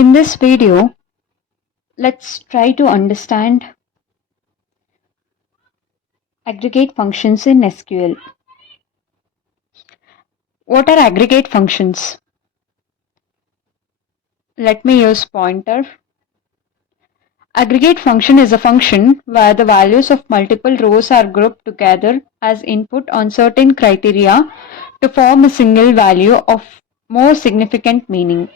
In this video, let's try to understand aggregate functions in SQL. What are aggregate functions? Let me use pointer. Aggregate function is a function where the values of multiple rows are grouped together as input on certain criteria to form a single value of more significant meaning.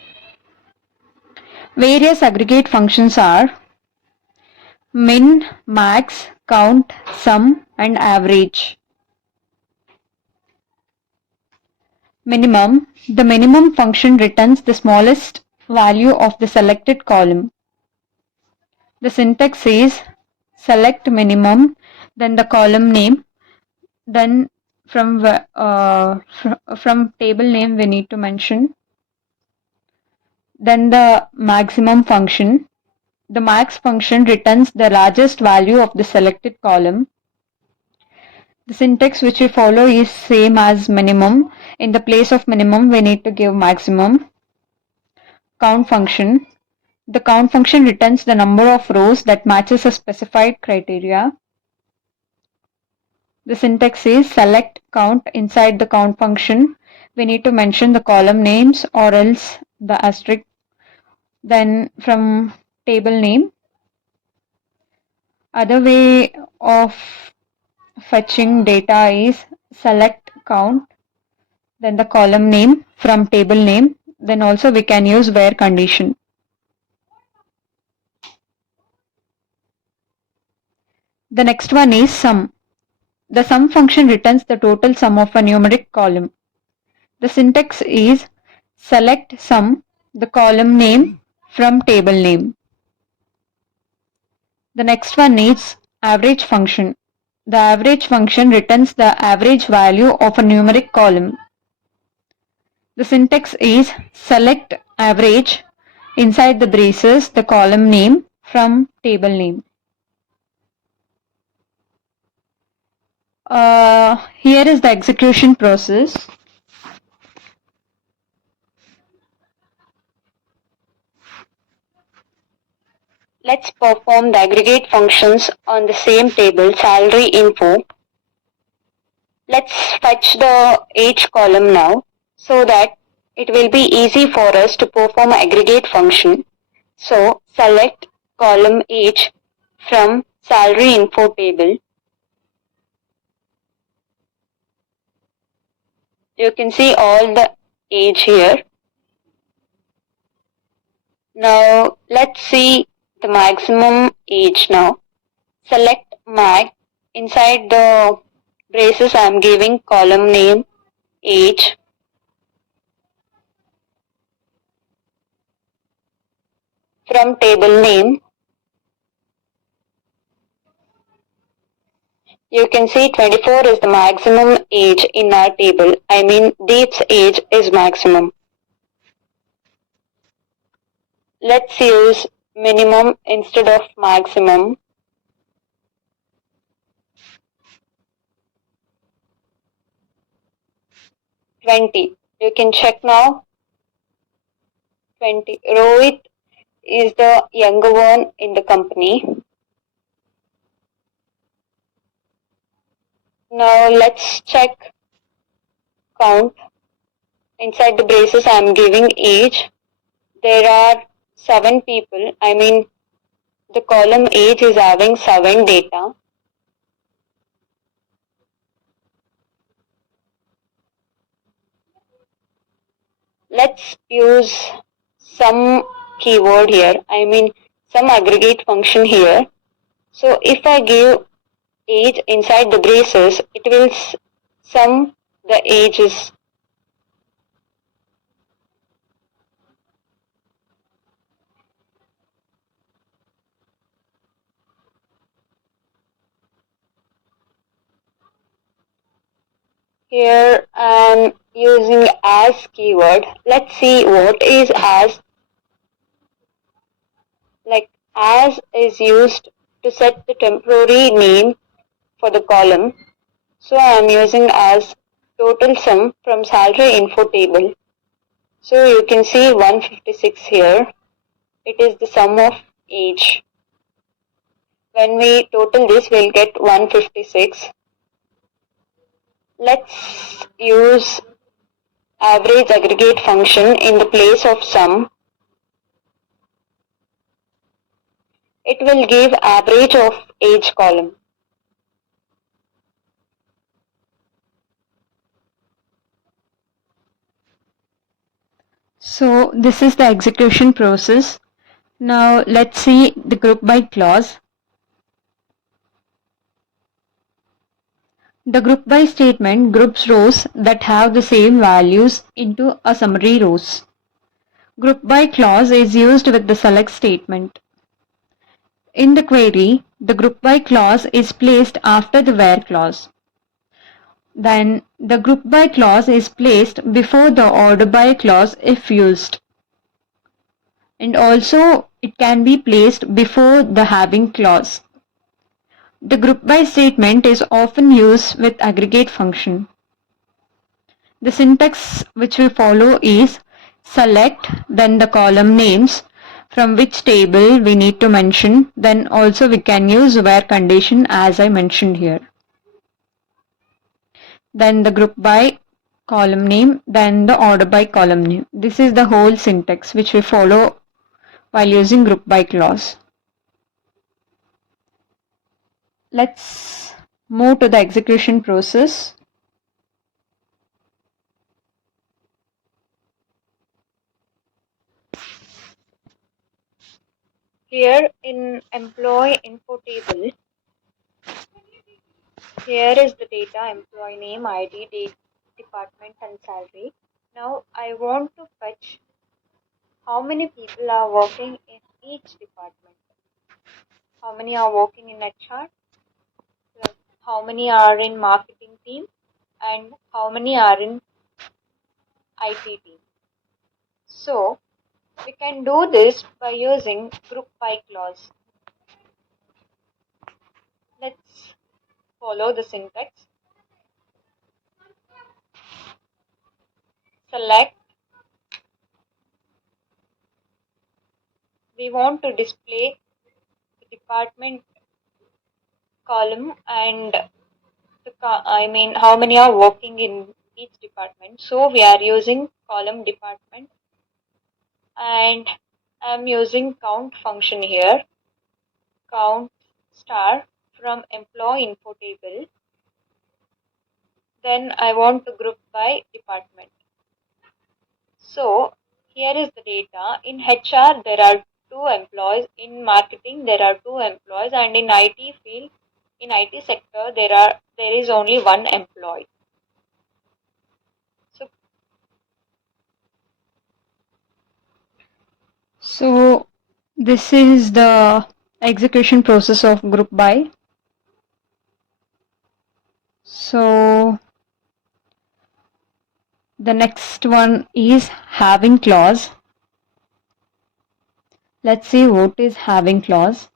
Various aggregate functions are min, max, count, sum, and average. Minimum. The minimum function returns the smallest value of the selected column. The syntax is select minimum, then the column name, then from table name we need to mention, then the maximum function. The max function returns the largest value of the selected column. The syntax which we follow is same as minimum. In the place of minimum we need to give maximum. Count function. The count function returns the number of rows that matches a specified criteria. The syntax is select count. Inside the count function, we need to mention the column names or else the asterisk. Then from table name. Other way of fetching data is select count, then the column name from table name. Then also we can use where condition. The next one is sum. The sum function returns the total sum of a numeric column. The syntax is select sum, the column name from table name. The next one is average function. The average function returns the average value of a numeric column. The syntax is select average, inside the braces the column name from table name. Here is the execution process. Let's perform the aggregate functions on the same table, salary info. Let's fetch the age column now so that it will be easy for us to perform aggregate function. So select column age from salary info table. You can see all the age here. Now let's see the maximum age now. Select mag. Inside the braces I am giving column name age. From table name, you can see 24 is the maximum age in our table. I mean Deep's age is maximum. Let's use minimum instead of maximum. $20. You can check now. 20. Rohit is the younger one in the company. Now let's check count. Inside the braces I am giving age. There are 7 people. I mean the column age is having 7 data. Let's use some keyword here. I mean some aggregate function here. So if I give age inside the braces, it will sum the ages. Here I am using as keyword. Let's see what is as. Like as is used to set the temporary name for the column. So I am using as total sum from salary info table. So you can see 156 here. it is the sum of age. When we total this, we'll get 156. Let's use average aggregate function in the place of sum. It will give average of age column. So this is the execution process. Now let's see the group by clause. The group by statement groups rows that have the same values into a summary rows. Group by clause is used with the select statement. In the query, the group by clause is placed after the where clause. Then the group by clause is placed before the order by clause if used. And also it can be placed before the having clause. The group by statement is often used with aggregate function. The syntax which we follow is select, then the column names, from which table we need to mention, then also we can use where condition as I mentioned here. Then the group by column name, then the order by column name. This is the whole syntax which we follow while using group by clause. Let's move to the execution process. Here in employee info table, here is the data: employee name, ID, date, department and salary. Now I want to fetch how many people are working in each department. How many are working in HR, plus how many are in marketing team, and how many are in IT team. So we can do this by using group by clause. Let's follow the syntax. Select. We want to display the department column and how many are working in each department. So we are using column department, and I'm using count function here. Count star from employee info table. Then I want to group by department. So here is the data. In HR there are 2 employees, in marketing there are 2 employees, and in IT field, in IT sector there is only 1 employee. So this is the execution process of group by. So the next one is having clause. Let's see what is having clause.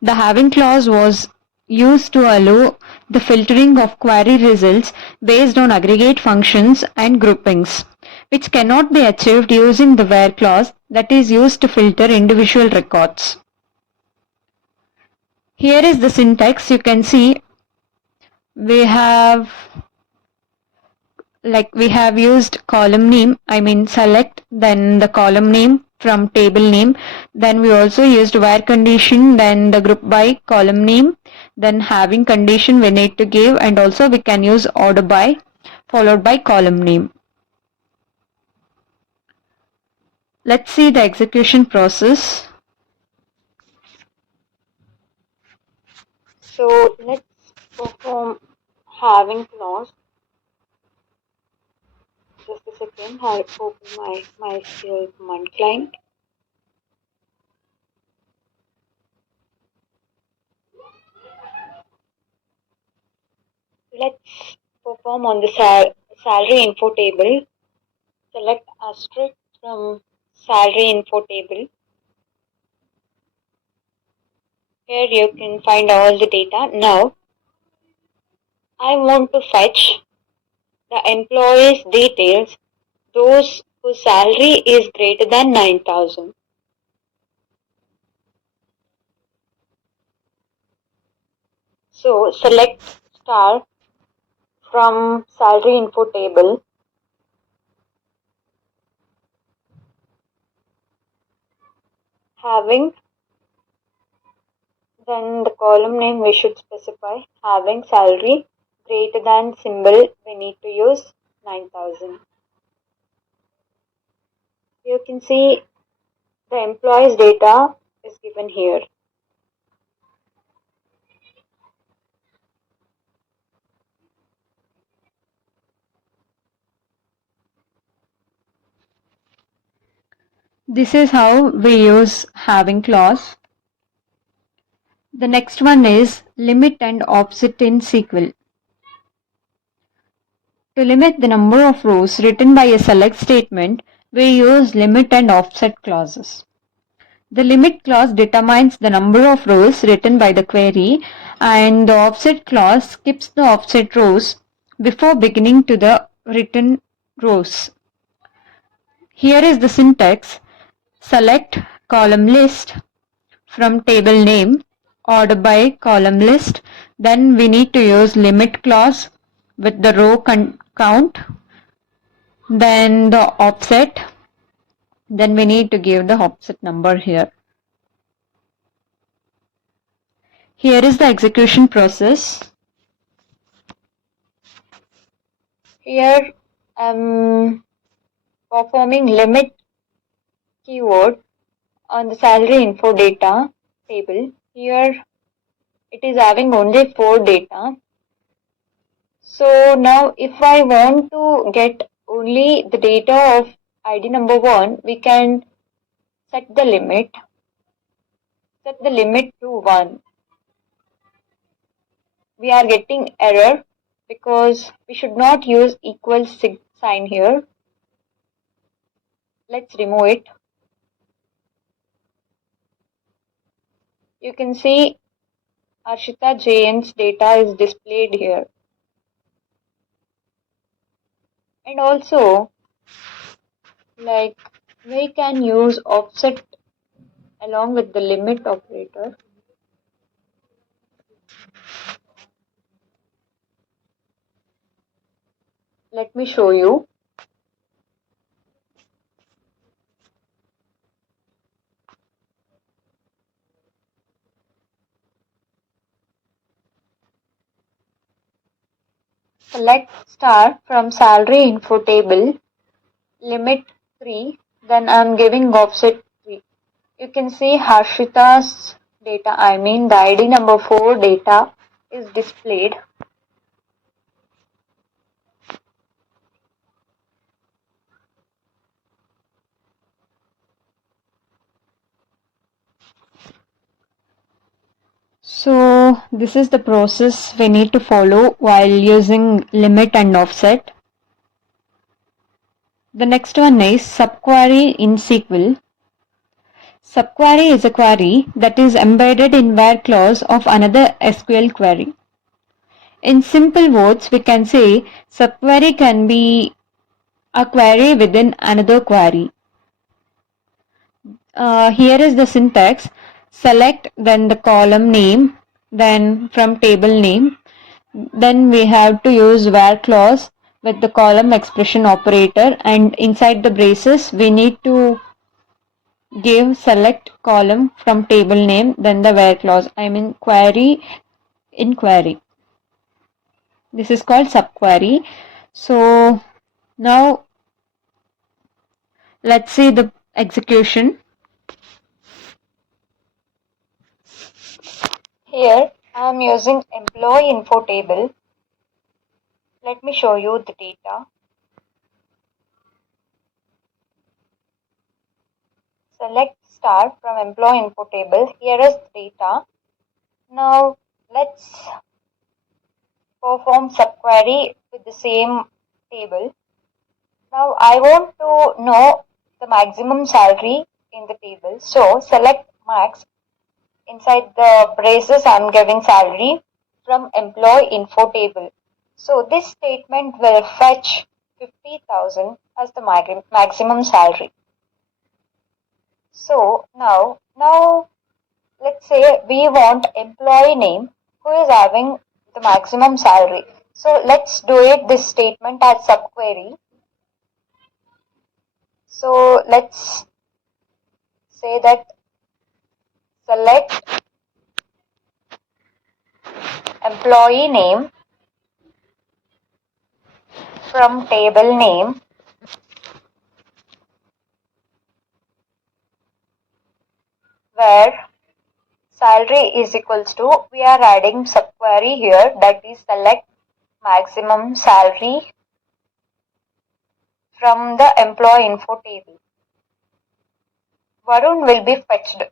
The having clause was used to allow the filtering of query results based on aggregate functions and groupings, which cannot be achieved using the where clause that is used to filter individual records. Here is the syntax. You can see we have used column name, select, then the column name from table name, then we also used where condition, then the group by column name, then having condition we need to give, and also we can use order by followed by column name. Let's see the execution process. So let's perform having clause. Just a second, I'll open my MySQL command client. Let's perform on the salary info table. Select asterisk from salary info table. Here you can find all the data. Now I want to fetch the employees details, those whose salary is greater than 9,000. So select star from salary info table. Having, then the column name we should specify having salary greater than symbol, we need to use 9,000. You can see the employees data is given here. This is how we use having clause. The next one is limit and offset in SQL. To limit the number of rows written by a select statement, we use limit and offset clauses. The limit clause determines the number of rows written by the query, and the offset clause skips the offset rows before beginning to the written rows. Here is the syntax. Select column list from table name, order by column list. Then we need to use limit clause with the row count. Then the offset. Then we need to give the offset number here. Here is the execution process. Here I'm performing limit keyword on the salary info data table. Here it is having only 4 data. So now if I want to get only the data of ID number 1, we can set the limit to 1. We are getting error because we should not use equal sign here. Let's remove it. You can see Arshita JN's data is displayed here. And also, like, we can use offset along with the limit operator. Let me show you. Select star from salary info table, limit 3, then I'm giving offset 3. You can see Harshita's data, the ID number 4 data is displayed. So this is the process we need to follow while using limit and offset. The next one is subquery in SQL. Subquery is a query that is embedded in where clause of another SQL query. In simple words, we can say subquery can be a query within another query. Here is the syntax. Select then the column name, then from table name. Then we have to use where clause with the column expression operator, and inside the braces we need to give select column from table name, then the where clause, query in query. This is called subquery. So now let's see the execution. Here I am using employee info table. Let me show you the data. Select star from employee info table. Here is the data. Now let's perform subquery with the same table. Now I want to know the maximum salary in the table. So select max. Inside the braces I am giving salary from employee info table. So this statement will fetch 50,000 as the maximum salary. So now let's say we want employee name. who is having the maximum salary. So let's do it this statement as subquery. So let's say that select employee name from table name where salary is equals to, we are adding subquery here, that is select maximum salary from the employee info table. Varun will be fetched.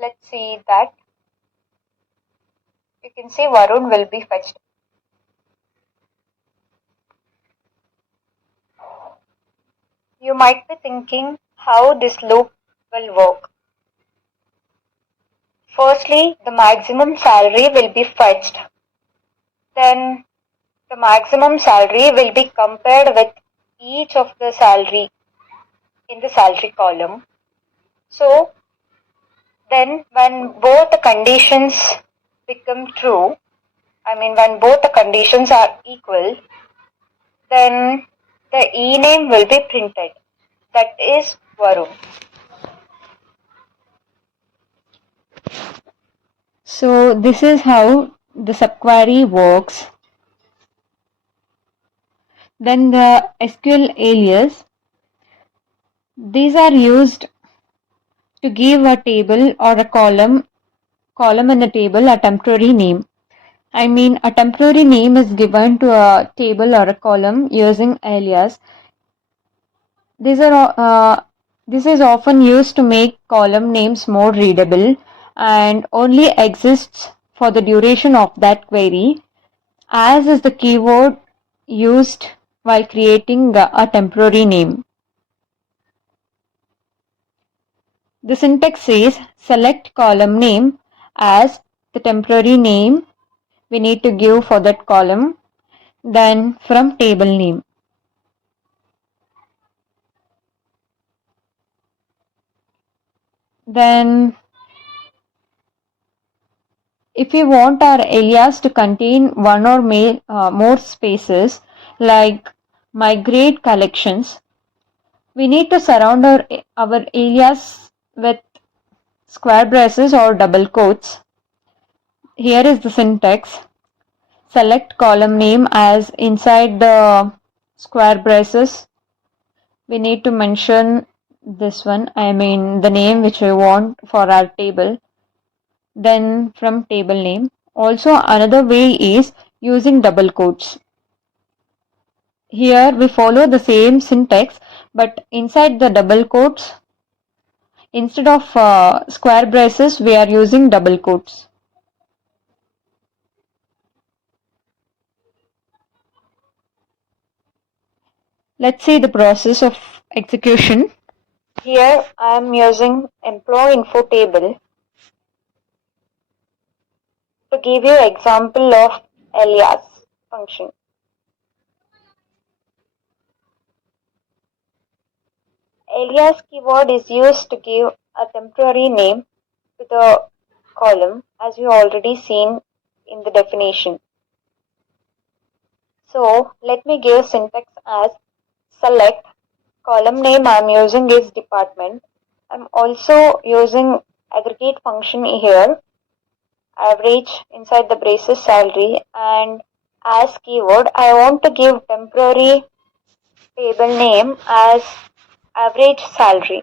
Let's see that. You can see Varun will be fetched. You might be thinking how this loop will work. Firstly, the maximum salary will be fetched. Then the maximum salary will be compared with each of the salary in the salary column. So then when both the conditions become true, when both the conditions are equal, then the e-name will be printed. That is Varun. So this is how the subquery works. Then the SQL alias. These are used to give a table or a column in the table a temporary name. A temporary name is given to a table or a column using alias. These are this is often used to make column names more readable and only exists for the duration of that query, as is the keyword used while creating a temporary name. The syntax says select column name as the temporary name we need to give for that column, then from table name. Then if we want our alias to contain one or more spaces, like migrate collections, we need to surround our alias with square braces or double quotes. Here is the syntax. Select column name as inside the square braces. We need to mention this one, the name which we want for our table, then from table name. Also, another way is using double quotes. Here we follow the same syntax, but inside the double quotes, instead of square braces, we are using double quotes. Let's see the process of execution. Here I am using employee info table to give you example of alias function. Alias keyword is used to give a temporary name to the column, as we already seen in the definition. So let me give syntax as select column name I am using is department. I'm also using aggregate function here, average inside the braces salary, and as keyword I want to give temporary table name as average salary.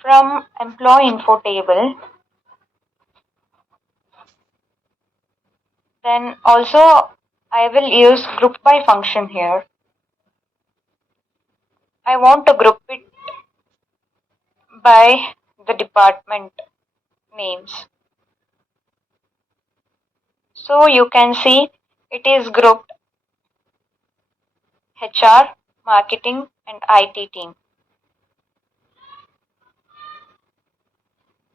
From employee info table, then also I will use group by function here. I want to group it by the department names. So you can see it is grouped HR, marketing and IT team.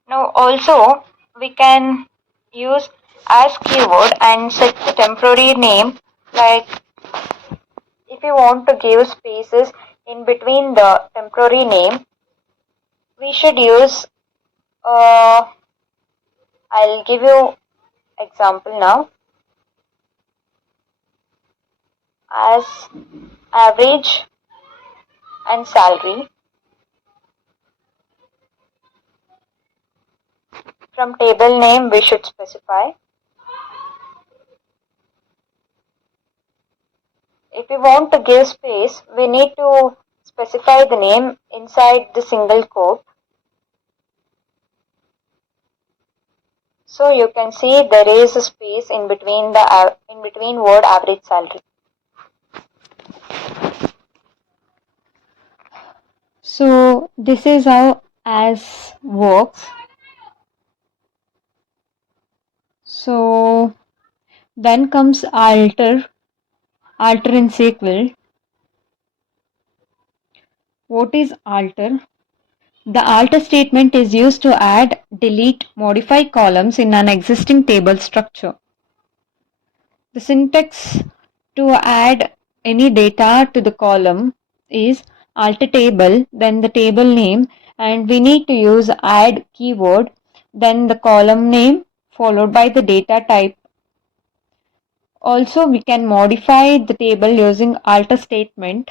Now also we can use as keyword and set the temporary name, like if if you want to give spaces in between the temporary name, we should use, I'll give you example now, as average and salary. From table name we should specify. If we want to give space, we need to specify the name inside the single quote. So you can see there is a space in between word average salary. So this is how as works. So then comes alter in SQL. What is alter? The alter statement is used to add, delete, modify columns in an existing table structure. The syntax to add any data to the column is alter table, then the table name, and we need to use add keyword, then the column name followed by the data type. Also, we can modify the table using alter statement.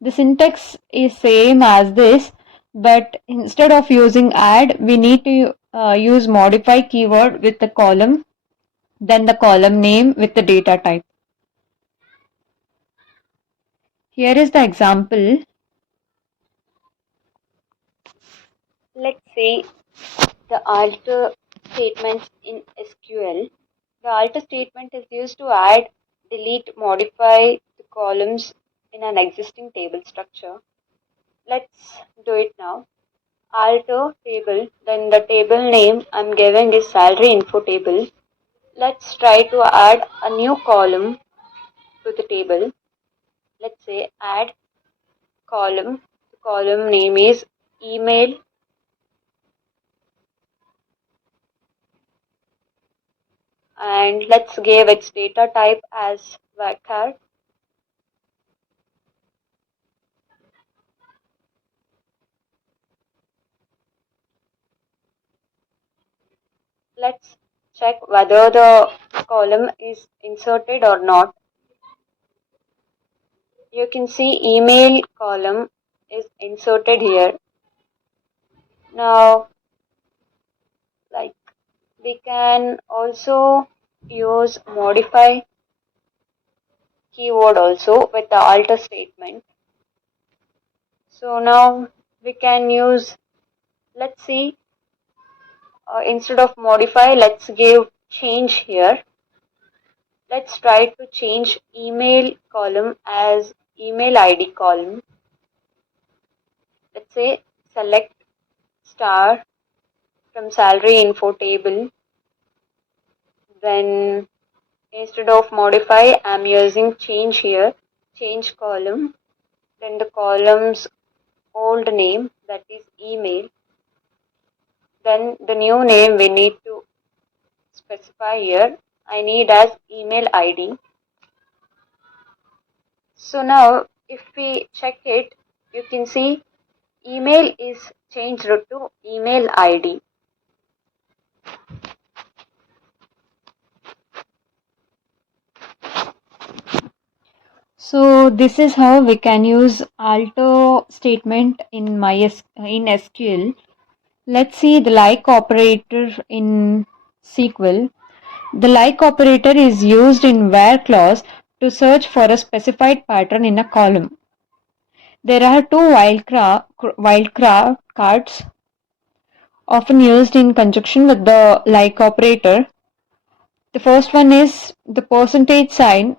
The syntax is same as this, but instead of using add, we need to use modify keyword with the column, then the column name with the data type. Here is the example. Let's say the alter statements in SQL. The alter statement is used to add, delete, modify the columns in an existing table structure. Let's do it now. Alter table, then the table name I'm giving is salary info table. Let's try to add a new column to the table. Let's say add column. The column name is email, and let's give its data type as varchar. Let's check whether the column is inserted or not. You can see email column is inserted here. Now, like, we can also use modify keyword also with the alter statement. So now we can use, let's see, instead of modify, let's give change here. Let's try to change email column as email ID column. Let's say select star from salary info table. Then instead of modify, I'm using change here, change column. Then the column's old name, that is email. Then the new name we need to specify here. I need as email ID. So now if we check it, you can see email is changed to email ID. So this is how we can use alter statement in SQL. Let's see the like operator in SQL. The like operator is used in where clause to search for a specified pattern in a column. There are two wildcards often used in conjunction with the like operator. The first one is the percentage sign.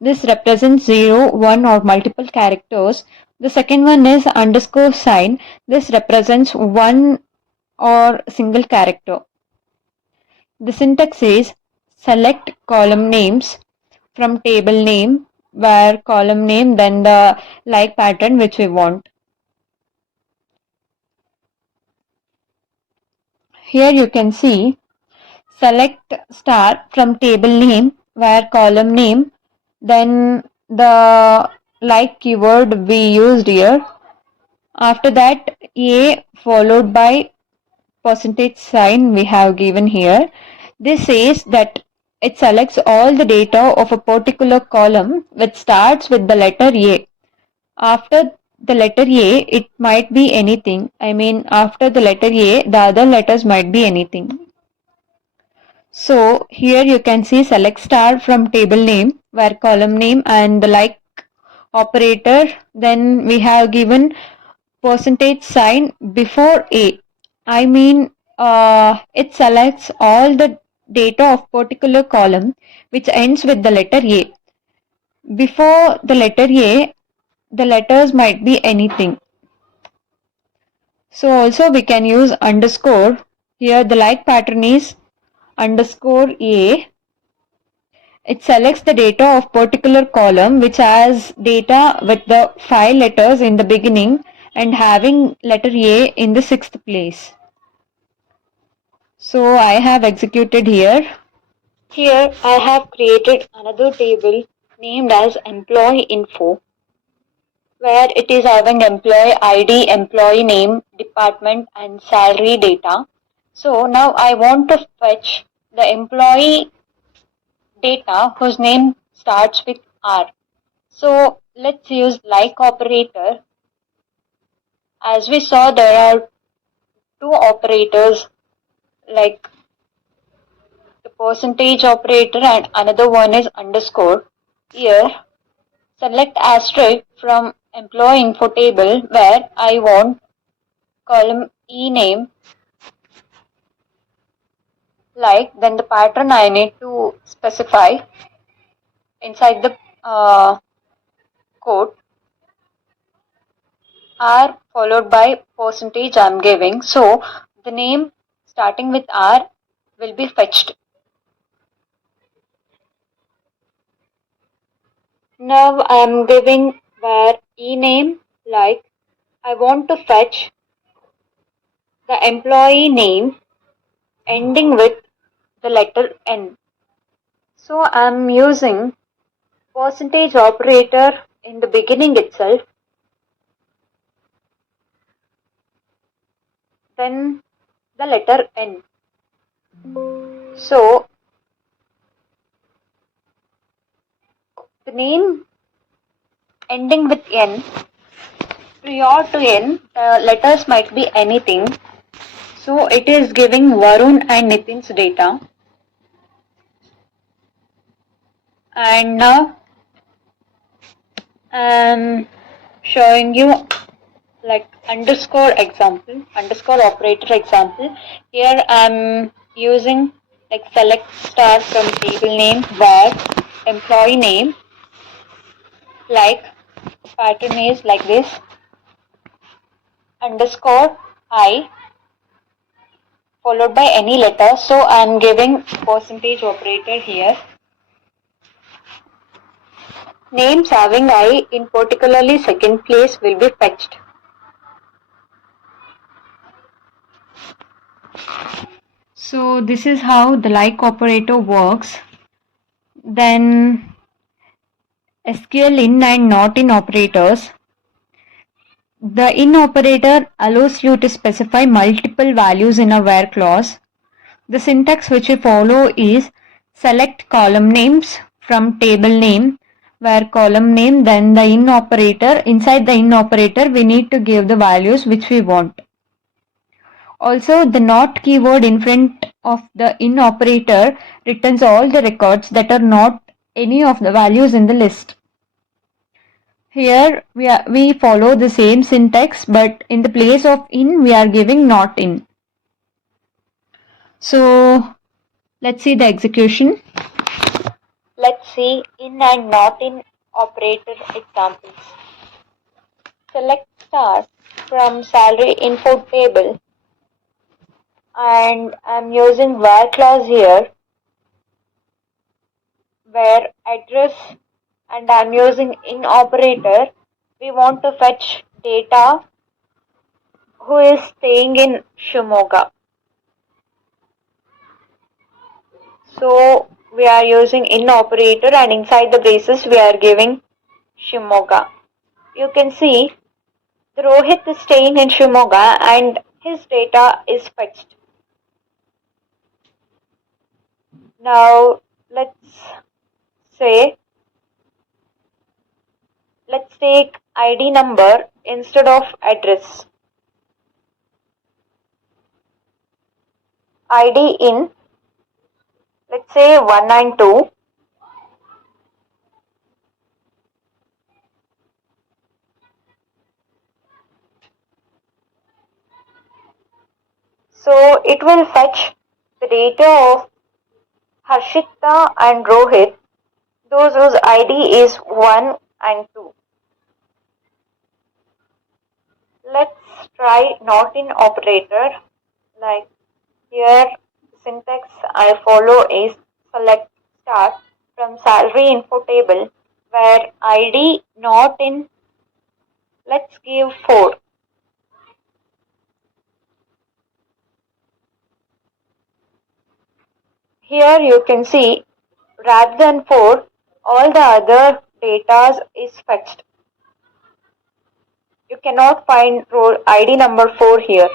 This represents 0, 1 or multiple characters. The second one is underscore sign. This represents one or single character. The syntax is select column names from table name, where column name then the like pattern which we want. Here you can see select star from table name, where column name, then the like keyword we used here. After that, A followed by percentage sign we have given here. This says that it selects all the data of a particular column which starts with the letter A. After the letter A, it might be anything. I mean, after the letter A, the other letters might be anything. So here you can see select star from table name where column name and the like operator. Then we have given percentage sign before A. I mean, it selects all the data of particular column which ends with the letter A. Before the letter A, the letters might be anything. So also we can use underscore. Here the like pattern is underscore A. It selects the data of particular column which has data with the 5 letters in the beginning and having letter A in the 6th place. So I have executed here. Here I have created another table named as employee info, where it is having employee ID, employee name, department and salary data. So now I want to fetch the employee data whose name starts with R. So let's use like operator. As we saw, there are two operators like the percentage operator and another one is underscore. Here, select asterisk from employee info table where I want column E name, like then the pattern I need to specify inside the code R followed by percentage I'm giving. So the name starting with R will be fetched. Now I am giving where E name, like I want to fetch the employee name ending with the letter N. So I am using percentage operator in the beginning itself, then the letter N. So the name ending with N, prior to N, the letters might be anything. So it is giving Varun and Nitin's data. And now I'm showing you like underscore example, underscore operator example. Here I'm using like select star from table name where employee name, like pattern is like this, underscore I followed by any letter. So I'm giving percentage operator here. Names having I in particularly second place will be fetched. So this is how the like operator works. Then SQL in and not in operators. The in operator allows you to specify multiple values in a where clause. The syntax which we follow is select column names from table name where column name, then the in operator. Inside the in operator we need to give the values which we want. Also, the not keyword in front of the in operator returns all the records that are not any of the values in the list. Here we follow the same syntax, but in the place of in we are giving not in. So let's see the execution. Let's see in and not in operator examples. Select star from salary info table, and I'm using where clause here where address, and I'm using in operator. We want to fetch data who is staying in Shimoga. So we are using in operator and inside the braces we are giving Shimoga. You can see the Rohit is staying in Shimoga and his data is fetched. Now say let's take ID number instead of address. ID in, let's say 192. So it will fetch the data of Harshita and Rohit, those whose ID is 1 and 2. Let's try not in operator. Like here, syntax I follow is select start from salary info table where ID not in, let's give 4. Here you can see rather than 4, all the other data is fetched. You cannot find row ID number 4 here.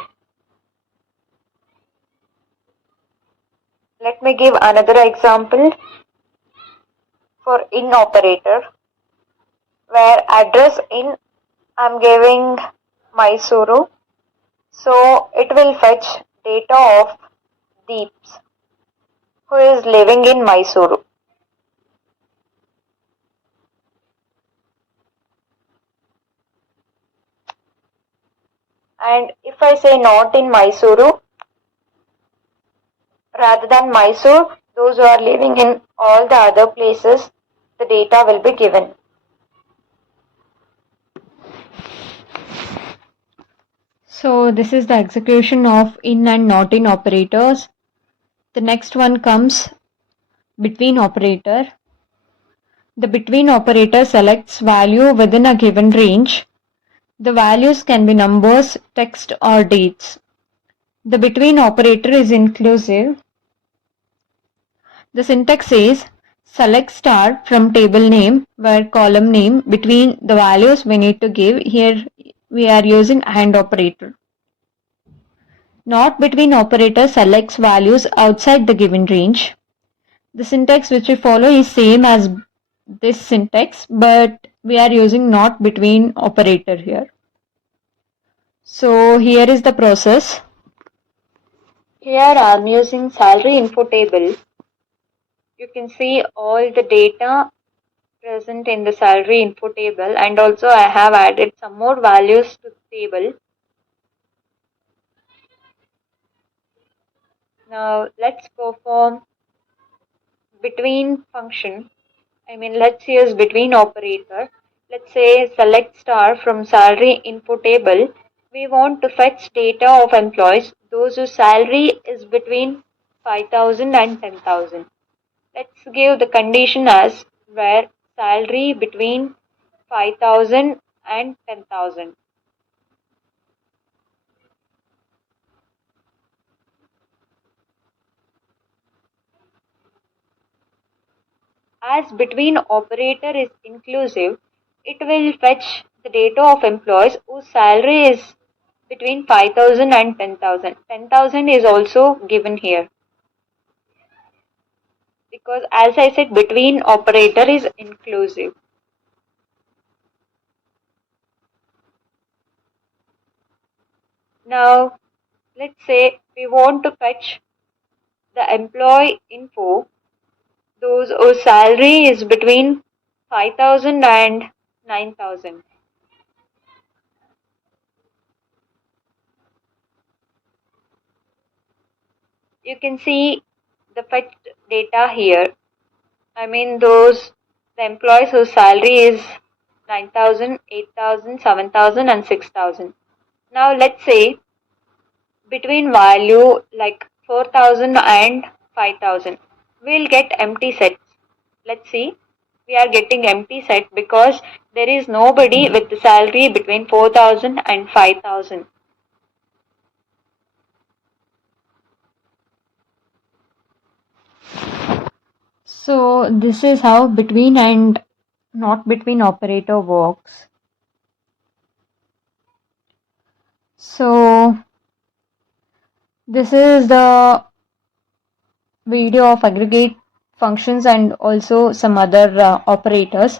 Let me give another example for in operator where address in I'm giving Mysuru. So it will fetch data of Deeps who is living in Mysuru. And if I say not in Mysuru, rather than Mysore, those who are living in all the other places, the data will be given. So this is the execution of in and not in operators. The next one comes between operator. The between operator selects value within a given range. The values can be numbers, text, or dates. The between operator is inclusive. The syntax says select star from table name where column name between the values we need to give. Here we are using AND operator. Not between operator selects values outside the given range. The syntax which we follow is same as this syntax, but we are using not between operator here. So here is the process. Here I am using salary info table. You can see all the data present in the salary info table, and also I have added some more values to the table. Now let's perform between function. Let's use between operator. Let's say select star from salary info table. We want to fetch data of employees, those whose salary is between 5,000 and 10,000. Let's give the condition as where salary between 5,000 and 10,000. As between operator is inclusive, it will fetch the data of employees whose salary is between 5,000 and 10,000. 10,000 is also given here because, as I said, between operator is inclusive. Now let's say we want to fetch the employee info, those whose salary is between 5,000 and 9,000. You can see the fetched data here. Those the employees whose salary is 9,000, 8,000, 7,000, and 6,000. Now let's say between value like 4,000 and 5,000, we'll get empty sets. Let's see, we are getting empty set because there is nobody with the salary between 4,000 and 5,000. So this is how between and not between operator works. So this is the video of aggregate functions and also some other operators.